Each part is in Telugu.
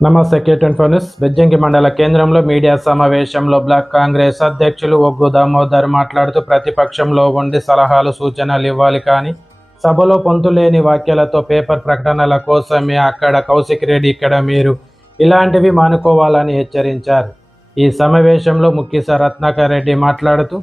నమస్తే కేటన్ ఫోనస్ బెజ్జంకి మండల కేంద్రంలో మీడియా సమావేశంలో బ్లాక్ కాంగ్రెస్ అధ్యక్షులు ఒగ్గు దామోదర్ మాట్లాడుతూ ప్రతిపక్షంలో ఉండి సలహాలు సూచనలు ఇవ్వాలి కానీ సభలో పొంతులేని వాక్యాలతో పేపర్ ప్రకటనల కోసమే అక్కడ కౌశిక్ రెడ్డి ఇక్కడ మీరు ఇలాంటివి మానుకోవాలని హెచ్చరించారు. ఈ సమావేశంలో ముఖ్యసార్ రత్నాకర్ రెడ్డి మాట్లాడుతూ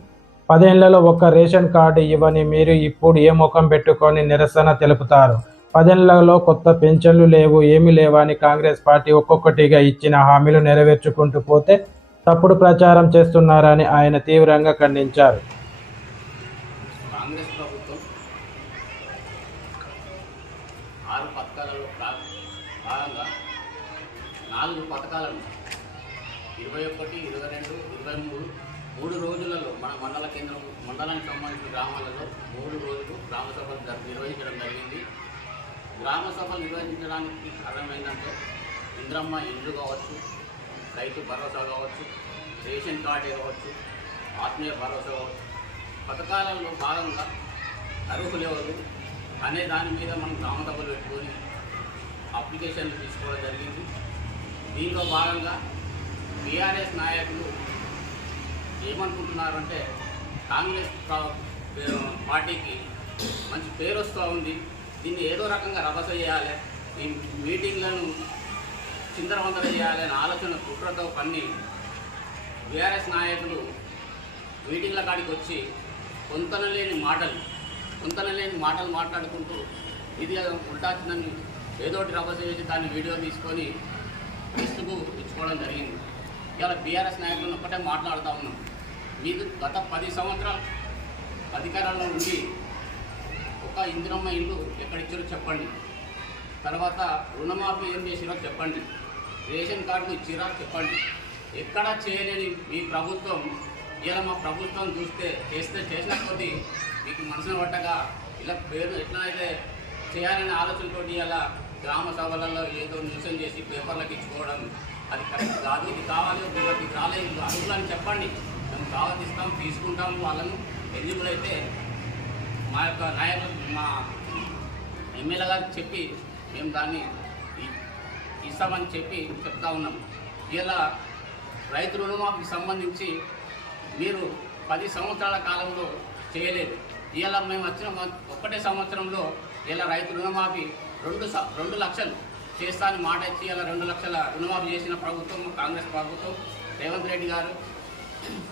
పదేళ్ళలో ఒక్క రేషన్ కార్డు ఇవ్వని మీరు ఇప్పుడు ఏ ముఖం పెట్టుకొని నిరసన తెలుపుతారు? పదేళ్ళలో కొత్త పెన్షన్లు లేవు ఏమీ లేవని కాంగ్రెస్ పార్టీ ఒక్కొక్కటిగా ఇచ్చిన హామీలు నెరవేర్చుకుంటూ పోతే తప్పుడు ప్రచారం చేస్తున్నారని ఆయన తీవ్రంగా ఖండించారు. కాంగ్రెస్ ప్రభుత్వం ఆరు పథకాలలో భాగంగా నాలుగు పథకాలను ఇరవై ఒకటి ఇరవై రెండు ఇరవై మూడు మూడు రోజులలో మన మండల కేంద్రం మండలానికి సంబంధించిన గ్రామాలలో మూడు రోజులు గ్రామ సభలు నిర్వహించడం జరిగింది. గ్రామ సభలు నిర్వహించడానికి కారణమైందంటే ఇంద్రమ్మ ఇండ్లు కావచ్చు రైతు భరోసా కావచ్చు రేషన్ కార్డు కావచ్చు ఆత్మీయ భరోసా కావచ్చు. పథకాలలో భాగంగా అర్హులు ఎవరు అనే దాని మీద మనం గ్రామ సభలు పెట్టుకొని అప్లికేషన్లు తీసుకోవడం జరిగింది. దీనిలో భాగంగా బీఆర్ఎస్ నాయకులు ఏమనుకుంటున్నారంటే కాంగ్రెస్ పార్టీకి మంచి పేరు వస్తూ ఉంది. దీన్ని ఏదో రకంగా రభస చేయాలి. ఈ మీటింగ్లను చిందరవందర చేయాలి అనే ఆలోచన కుట్రతో పన్ని బీఆర్ఎస్ నాయకులు మీటింగ్ల కాడికి వచ్చి పొంతన లేని మాటలు పొంతన లేని మాటలు మాట్లాడుకుంటూ ఇది ఉల్టాచిందని ఏదోటి రభస చేసి దాన్ని వీడియో తీసుకొని ఇసుకు ఇచ్చుకోవడం జరిగింది. ఇలా బీఆర్ఎస్ నాయకులను ఒక్కటే మాట్లాడుతూ ఉన్నాం. మీరు గత పది సంవత్సరాలు అధికారంలో ఉండి ఒక ఇందిరమ్మ ఇల్లు ఎక్కడిచ్చారో చెప్పండి. తర్వాత రుణమాఫీ ఏం చేసిరో చెప్పండి. రేషన్ కార్డులు ఇచ్చిరా చెప్పండి. ఎక్కడా చేయలేని మీ ప్రభుత్వం ఇలా మా ప్రభుత్వం చూస్తే చేస్తే చేసిన కొద్దీ మీకు మనసును పట్టగా ఇలా పేరు ఎట్లా అయితే చేయాలనే ఆలోచనతోటి ఇలా గ్రామ సభలలో ఏదో నిరసన చేసి పేపర్లకు ఇచ్చుకోవడం అది కరెక్ట్ కాదు. ఇది కావాలి ఇది రాలేదు ఇది చెప్పండి. మేము కావాలి ఇస్తాం తీసుకుంటాము వాళ్ళను. ఎలిజిబుల్ అయితే మా యొక్క నాయకులు మా ఎమ్మెల్యే గారికి చెప్పి మేము దాన్ని ఇస్తామని చెప్పి చెప్తా ఉన్నాం. ఇలా రైతు రుణమాఫీకి సంబంధించి మీరు పది సంవత్సరాల కాలంలో చేయలేదు. ఇలా మేము వచ్చిన ఒక్కటే సంవత్సరంలో ఇలా రైతు రుణమాఫీ రెండు స- రెండు లక్షలు చేస్తాను మాట ఇచ్చి ఇలా రెండు లక్షల రుణమాఫీ చేసిన ప్రభుత్వం కాంగ్రెస్ ప్రభుత్వం రేవంత్ రెడ్డి గారు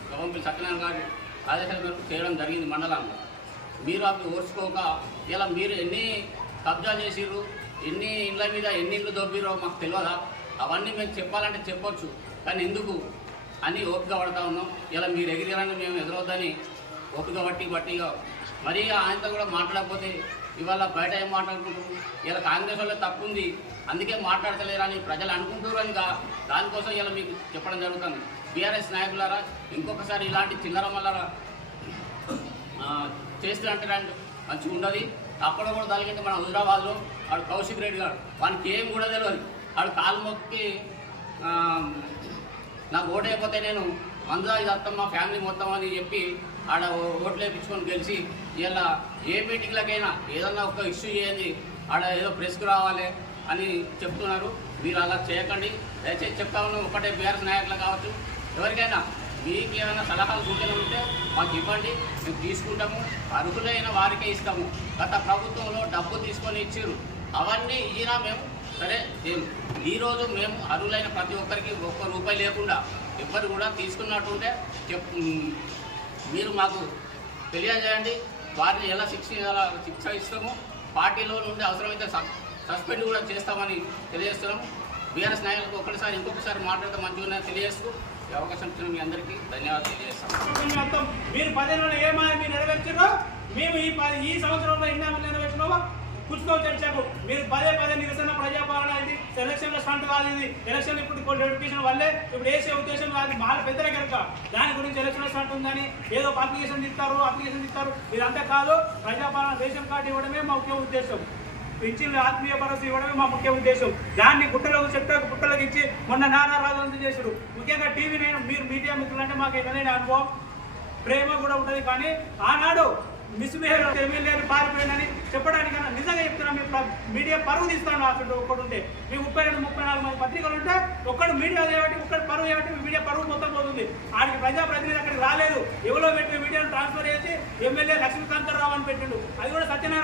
గవంపల్లి సత్యనారాయణ గారు ఆదేశాల మేరకు చేయడం జరిగింది మండలంలో మీరు అవి ఓర్చుకోక ఇలా మీరు ఎన్ని కబ్జా చేసిర్రు ఎన్ని ఇండ్ల మీద ఎన్ని ఇళ్ళు దొబ్బిరో మాకు తెలియదా అవన్నీ మేము చెప్పాలంటే చెప్పొచ్చు కానీ ఎందుకు అని ఓపిక పడతా ఉన్నాం. ఇలా మీరు ఎగిరిరని మేము ఎదురొద్దని ఓపిక బట్టి బట్టిగా మరీ ఆయనతో కూడా మాట్లాడకపోతే ఇవాళ బయట ఏం మాట్లాడుకుంటారు ఇలా కాంగ్రెస్ వాళ్ళు తప్పు ఉంది అందుకే మాట్లాడతలేరని ప్రజలు అనుకుంటారు అని కా- దానికోసం ఇలా మీకు చెప్పడం జరుగుతుంది. బీఆర్ఎస్ నాయకులారా ఇంకొకసారి ఇలాంటి చిల్లర మల్లర చేస్తే అంటే రండి. మంచిగా ఉండదు. అక్కడ కూడా తగిలింది మన హుజరాబాద్లో వాడు కౌశిక్ రెడ్డి గారు. వానికి ఏం కూడా తెలియదు. వాడు కాలు మొక్కి నాకు ఓటైపోతే అయిపోతే నేను మందుగా ఇది అత్తం మా ఫ్యామిలీ మొత్తం అని చెప్పి ఆడ ఓట్లు వేయించుకొని గెలిచి ఇలా ఏ మీటింగ్లకైనా ఏదన్నా ఒక ఇష్యూ చేయండి ఆడ ఏదో ప్రెస్కి రావాలి అని చెప్తున్నారు. మీరు అలా చేయకండి. దయచేసి చెప్తా ఉన్నాం. ఒకటే బీఆర్ఎస్ నాయకులు కావచ్చు. ఎవరికైనా మీకు ఏమైనా సలహాలు సూచనలు ఉంటే మాకు ఇవ్వండి. మేము తీసుకుంటాము. అర్హులైన వారికే ఇస్తాము. గత ప్రభుత్వంలో డబ్బు తీసుకొని ఇచ్చారు. అవన్నీ ఈయన మేము సరే ఈరోజు మేము అర్హులైన ప్రతి ఒక్కరికి ఒక్క రూపాయి లేకుండా ఎవ్వరు కూడా తీసుకున్నట్టుంటే చెప్ మీరు మాకు తెలియజేయండి. వారిని ఎలా శిక్ష శిక్ష ఇస్తాము? పార్టీలో నుండి అవసరమైతే సస్పెండ్ కూడా చేస్తామని తెలియజేస్తున్నాము. బీఆర్ఎస్ నాయకులకు ఒకటిసారి ఇంకొకసారి మాట్లాడితే మంచిగా తెలియజేస్తూ ఈ అవకాశం ఇచ్చిన మీ అందరికీ ధన్యవాదాలు తెలియజేస్తాం మీరు పదేళ్ళు ఏమైనా మీరు నెరవేర్చారో మేము ఈ పది ఈ సంవత్సరంలో ఎన్ని హామీలు నెరవేర్చినావో కూర్చుకో చర్చకు. మీరు పదే పదే నిరసన ప్రజాపాలన ఇది ఎలక్షన్ల స్టంట్ కాదు ఇది. ఎలక్షన్ ఇప్పుడు కొన్ని నోటిఫికేషన్ వల్లే ఇప్పుడు వేసే ఉద్దేశం కాదు. బాగా పెద్దల కనుక దాని గురించి ఎలక్షన్ స్టంట్ ఉందని ఏదో అప్లికేషన్ ఇస్తారు అప్లికేషన్ ఇస్తారు ఇదంతా కాదు. ప్రజాపాలన రేషన్ కార్డు ఇవ్వడమే మా ముఖ్య ఉద్దేశం. పింఛన్లు ఆత్మీయ భరోసా ఇవ్వడమే మా ముఖ్య ఉద్దేశం. దాన్ని గుట్టలకు చెప్తే గుట్టలకు ఇచ్చి మొన్న నానా రాజవంతం చేశాడు. ముఖ్యంగా టీవీ నేను మీరు మీడియా మిత్రులు అంటే మాకు ఏదైనా అనుభవం ప్రేమ కూడా ఉంటుంది. కానీ ఆనాడు మిస్బిహేవ్ ఎమ్మెల్యేని పారిపోయిందని చెప్పడానికన్నా నిజంగా చెప్తున్నా. మీ మీడియా పరువు తీస్తాను అసలు ఒక్కడుంటే మీ ముప్పై రెండు ముప్పై నాలుగు మంది పత్రికలు ఉంటే ఒక్కడు మీడియా చేయబట్టి ఒక్కడు పరువు చేయబట్టి మీ మీడియా పరువు మొత్తం పోతుంది. ఆడికి ప్రజాప్రతినిధి అక్కడికి రాలేదు. ఎవరో పెట్టి మీడియాను ట్రాన్స్ఫర్ చేసి ఎమ్మెల్యే లక్ష్మీకాంతరావు అని పెట్టిండు. అది కూడా సత్యనారాయణ